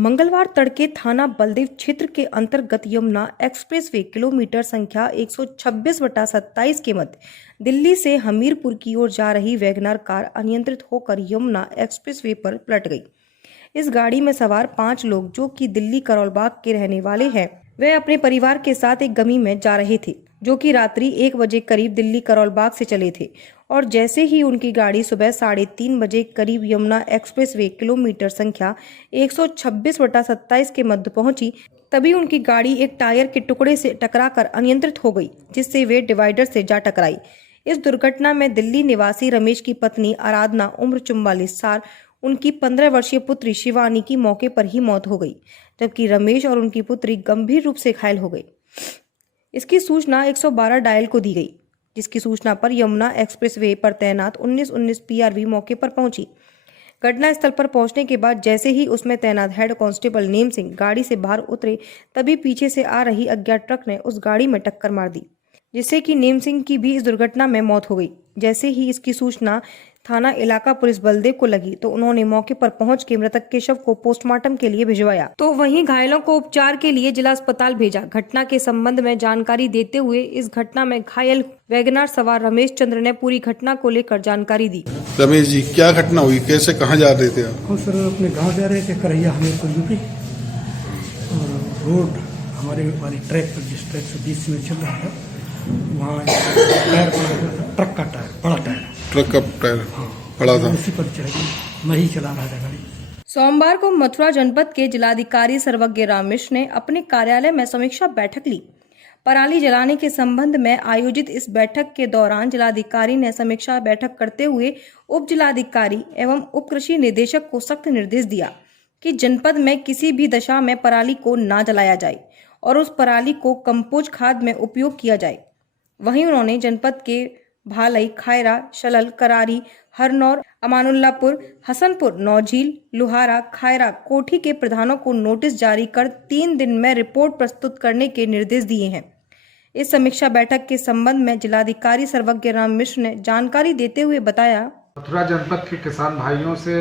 मंगलवार तड़के थाना बलदेव क्षेत्र के अंतर्गत यमुना एक्सप्रेसवे किलोमीटर संख्या 126/27 के मध्य दिल्ली से हमीरपुर की ओर जा रही वैगनर कार अनियंत्रित होकर यमुना एक्सप्रेसवे पर पलट गई। इस गाड़ी में सवार 5 लोग जो कि दिल्ली करोलबाग के रहने वाले हैं, वे अपने परिवार के साथ एक गमी में जा रहे थे जो कि रात्रि 1 बजे करीब दिल्ली करोलबाग से चले थे और जैसे ही उनकी गाड़ी सुबह 3:30 बजे करीब यमुना एक्सप्रेसवे किलोमीटर संख्या 126/27 के मध्य पहुंची, तभी उनकी गाड़ी एक टायर के टुकड़े से टकराकर अनियंत्रित हो गई, जिससे वे डिवाइडर से जा टकराई। इस दुर्घटना में दिल्ली निवासी रमेश की पत्नी आराधना उम्र 44 साल, उनकी 15 वर्षीय पुत्री शिवानी की मौके पर ही मौत हो गई, जबकि रमेश और उनकी पुत्री गंभीर रूप से घायल हो गई। इसकी सूचना 112 डायल को दी गई, जिसकी सूचना पर यमुना एक्सप्रेसवे पर तैनात 1919 पीआरवी मौके पर पहुंची। घटना स्थल पर पहुंचने के बाद जैसे ही उसमें तैनात हेड कांस्टेबल नेम सिंह गाड़ी से बाहर उतरे, तभी पीछे से आ रही अज्ञात ट्रक ने उस गाड़ी में टक्कर मार दी, जिससे कि नेम सिंह की भी इस दुर्घटना में मौत हो गई। जैसे ही इसकी सूचना थाना इलाका पुलिस बलदेव को लगी तो उन्होंने मौके पर पहुंच के मृतक के शव को पोस्टमार्टम के लिए भिजवाया, तो वहीं घायलों को उपचार के लिए जिला अस्पताल भेजा। घटना के संबंध में जानकारी देते हुए इस घटना में घायल वैगनर सवार रमेश चंद्र ने पूरी घटना को लेकर जानकारी दी। रमेश जी, क्या घटना हुई, कैसे कहाँ जा रहे थे आप? हम सर अपने गांव जा रहे थे करैया हमीरपुर यूपी, और रोड हमारे वाली ट्रैक पर जिस ट्रैक से 20 में चल रहा था वहाँ टायर ट्रक का टायर, बड़ा टायर, ट्रक का टायर पड़ा था, उसी पर चढ़ गई। मैं ही चला रहा था गाड़ी। सोमवार को मथुरा जनपद के जिलाधिकारी सर्वज्ञ राम मिश्र ने अपने कार्यालय में समीक्षा बैठक ली। पराली जलाने के संबंध में आयोजित इस बैठक के दौरान जिलाधिकारी ने समीक्षा बैठक करते हुए उप जिलाधिकारी एवं उप कृषि निदेशक को सख्त निर्देश दिया कि जनपद में किसी भी दशा में पराली को ना जलाया जाए और उस पराली को कंपोस्ट खाद में उपयोग किया जाए। वहीं उन्होंने जनपद के भालई, खायरा, शलल, करारी, हरनौर, अमानुल्लापुर, हसनपुर, नौझील, लुहारा, खायरा, कोठी के प्रधानों को नोटिस जारी कर 3 दिन में रिपोर्ट प्रस्तुत करने के निर्देश दिए हैं। इस समीक्षा बैठक के संबंध में जिलाधिकारी सर्वज्ञ राम मिश्र ने जानकारी देते हुए बताया, मथुरा जनपद के किसान भाइयों से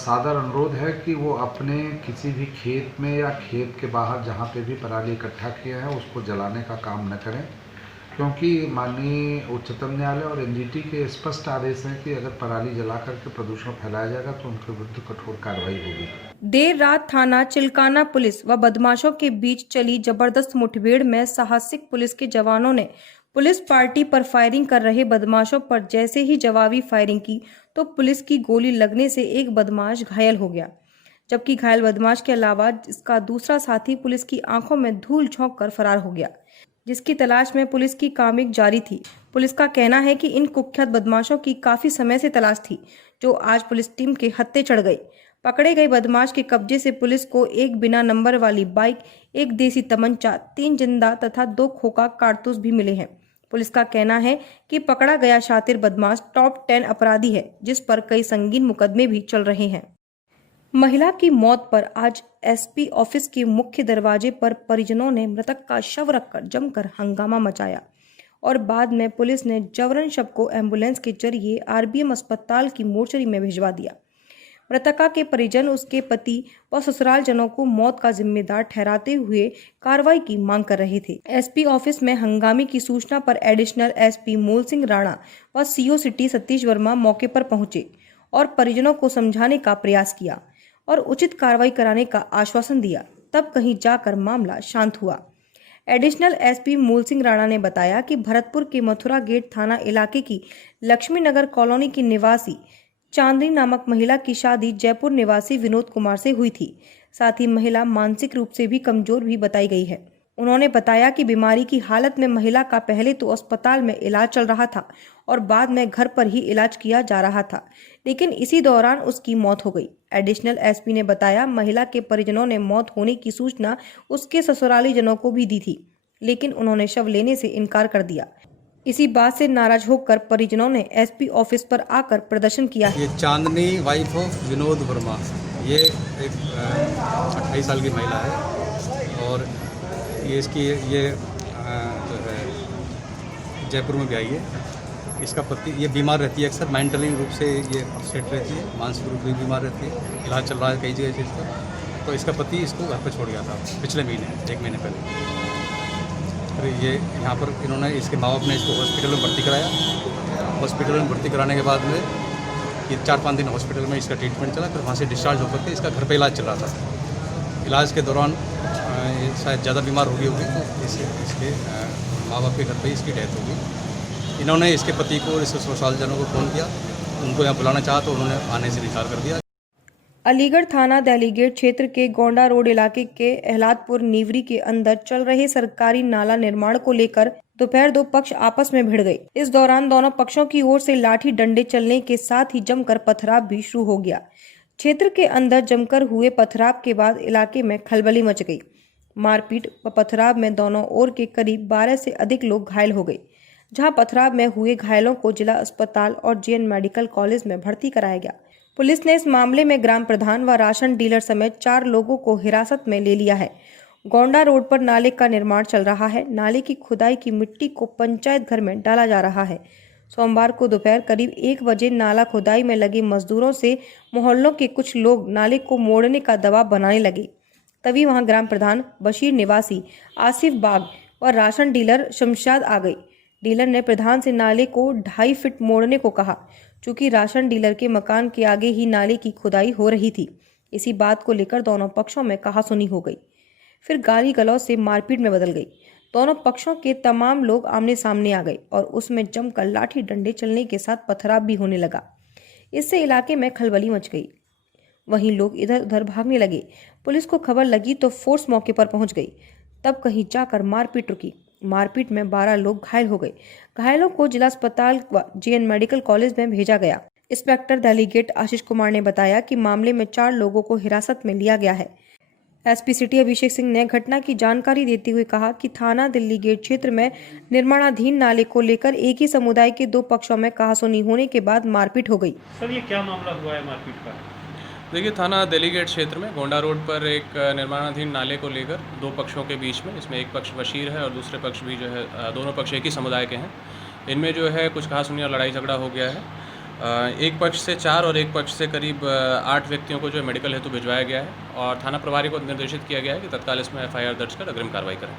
सादर अनुरोध है कि वो अपने किसी भी खेत में या खेत के बाहर जहाँ पे भी पराली इकट्ठा किया है उसको जलाने का काम न करें, क्योंकि माननीय उच्चतम न्यायालय और एनजीटी के स्पष्ट आदेश हैं कि अगर पराली जला करके प्रदूषण फैलाया जाएगा तो उनके विरुद्ध कठोर कार्रवाई होगी। देर रात थाना चिल्काना पुलिस व बदमाशों के बीच चली जबरदस्त मुठभेड़ में साहसिक पुलिस के जवानों ने पुलिस पार्टी पर फायरिंग कर रहे बदमाशों पर जैसे ही जवाबी फायरिंग की तो पुलिस की गोली लगने से एक बदमाश घायल हो गया, जबकि घायल बदमाश के अलावा इसका दूसरा साथी पुलिस की आंखों में धूल झोंक कर फरार हो गया, जिसकी तलाश में पुलिस की कामिक जारी थी। पुलिस का कहना है कि इन कुख्यात बदमाशों की काफी समय से तलाश थी, जो आज पुलिस टीम के हत्थे चढ़ गए। पकड़े गए बदमाश के कब्जे से पुलिस को एक बिना नंबर वाली बाइक, एक देसी तमंचा, 3 जिंदा तथा 2 खोखा कारतूस भी मिले हैं। पुलिस का कहना है कि पकड़ा गया शातिर बदमाश टॉप 10 अपराधी है, जिस पर कई संगीन मुकदमे भी चल रहे हैं। महिला की मौत पर आज एसपी ऑफिस के मुख्य दरवाजे पर परिजनों ने मृतक का शव रखकर जमकर हंगामा मचाया और बाद में पुलिस ने जबरन शव को एम्बुलेंस के जरिए आरबीएम अस्पताल की मोर्चरी में भिजवा दिया। मृतका के परिजन उसके पति व ससुराल जनों को मौत का जिम्मेदार ठहराते हुए कार्रवाई की मांग कर रहे थे। एसपी ऑफिस में हंगामे की सूचना पर एडिशनल एसपी मूल सिंह राणा व सीओ सिटी सतीश वर्मा मौके पर पहुंचे और परिजनों को समझाने का प्रयास किया और उचित कार्रवाई कराने का आश्वासन दिया। तब कहीं जाकर मामला शांत हुआ। एडिशनल एसपी मूल सिंह राणा ने बताया कि भरतपुर के मथुरा गेट थाना इलाके की लक्ष्मी नगर कॉलोनी की निवासी चांदनी नामक महिला की शादी जयपुर निवासी विनोद कुमार से हुई थी। साथ ही महिला मानसिक रूप से भी कमजोर भी बताई गई है। उन्होंने बताया कि बीमारी की हालत में महिला का पहले तो अस्पताल में इलाज चल रहा था और बाद में घर पर ही इलाज किया जा रहा था, लेकिन इसी दौरान उसकी मौत हो गई। एडिशनल एसपी ने बताया, महिला के परिजनों ने मौत होने की सूचना उसके ससुराली जनों को भी दी थी, लेकिन उन्होंने शव लेने से इनकार कर दिया। इसी बात से नाराज होकर परिजनों ने एसपी ऑफिस पर आकर प्रदर्शन किया। ये चांदनी वाइफ ऑफ विनोद वर्मा, ये एक 28 साल की महिला है और ये इसकी जो है जयपुर में भी आई है। इसका पति ये बीमार रहती है, अक्सर मेंटली रूप से ये अपसेट रहती है, मानसिक रूप से बीमार रहती है। इलाज चल रहा है कई जगह से इसका। तो इसका पति इसको घर पर छोड़ गया था पिछले महीने, 1 महीने पहले। फिर ये यहाँ पर इन्होंने, इसके माँ बाप ने इसको हॉस्पिटल में भर्ती कराया। हॉस्पिटल में भर्ती कराने के बाद में ये 4-5 दिन हॉस्पिटल में इसका ट्रीटमेंट चला, फिर वहाँ से डिस्चार्ज होकर के इसका घर पे इलाज चल रहा था। इलाज के दौरान ये शायद ज़्यादा बीमार हो गई होगी, तो इसके माँ बाप के घर पे इसकी डेथ हो गई। इन्होंने इसके पति को, इसके ससुरालजनों को फ़ोन किया, उनको यहाँ बुलाना चाहा तो उन्होंने आने से इनकार कर दिया। अलीगढ़ थाना देलीगेट क्षेत्र के गोंडा रोड इलाके के एहलादपुर नीवरी के अंदर चल रहे सरकारी नाला निर्माण को लेकर दोपहर 2 पक्ष आपस में भिड़ गए। इस दौरान दोनों पक्षों की ओर से लाठी डंडे चलने के साथ ही जमकर पथराव भी शुरू हो गया। क्षेत्र के अंदर जमकर हुए पथराव के बाद इलाके में खलबली मच गई। मारपीट व पथराव में दोनों ओर के करीब 12 से अधिक लोग घायल हो गए। जहां पथराव में हुए घायलों को जिला अस्पताल और जेएन मेडिकल कॉलेज में भर्ती कराया गया। पुलिस ने इस मामले में ग्राम प्रधान व राशन डीलर समेत 4 लोगों को हिरासत में ले लिया है। गोंडा रोड पर नाले का निर्माण चल रहा है। नाले की खुदाई की मिट्टी को पंचायत घर में डाला जा रहा है। सोमवार को दोपहर करीब 1 बजे नाला खुदाई में लगे मजदूरों से मोहल्लों के कुछ लोग नाले को मोड़ने का दबाव बनाने लगे। तभी वहां ग्राम प्रधान, बशीर निवासी, आसिफ बाग व राशन डीलर शमशाद आ गई। डीलर ने प्रधान से नाले को 2.5 फीट मोड़ने को कहा। चूंकि राशन डीलर के मकान के आगे ही नाले की खुदाई हो रही थी, इसी बात को लेकर दोनों पक्षों में कहासुनी हो गई। फिर गाली गलौज से मारपीट में बदल गई। दोनों पक्षों के तमाम लोग आमने सामने आ गए और उसमें जमकर लाठी डंडे चलने के साथ पथराव भी होने लगा। इससे इलाके में खलबली मच गई। वहीं लोग इधर उधर भागने लगे। पुलिस को खबर लगी तो फोर्स मौके पर पहुंच गई। तब कहीं जाकर मारपीट रुकी। मारपीट में 12 लोग घायल हो गए। घायलों को जिला अस्पताल व जेएन मेडिकल कॉलेज में भेजा गया। इंस्पेक्टर देलीगेट आशीष कुमार ने बताया कि मामले में 4 लोगों को हिरासत में लिया गया है। एसपी सिटी अभिषेक सिंह ने घटना की जानकारी देते हुए कहा कि थाना देलीगेट क्षेत्र में निर्माणाधीन नाले को लेकर एक ही समुदाय के 2 पक्षों में कहासुनी होने के बाद मारपीट हो गई। सर, ये क्या मामला हुआ है मारपीट का? देखिए, थाना देलीगेट क्षेत्र में गोंडा रोड पर एक निर्माणाधीन नाले को लेकर 2 पक्षों के बीच में, इसमें एक पक्ष बशीर है और दूसरे पक्ष भी जो है, दोनों पक्ष एक ही समुदाय के हैं। इनमें जो है कुछ कहासुनी और लड़ाई झगड़ा हो गया है। एक पक्ष से 4 और एक पक्ष से करीब 8 व्यक्तियों को जो है मेडिकल हेतु भिजवाया गया है और थाना प्रभारी को निर्देशित किया गया है कि तत्काल इसमें FIR दर्ज कर अग्रिम कार्रवाई करें।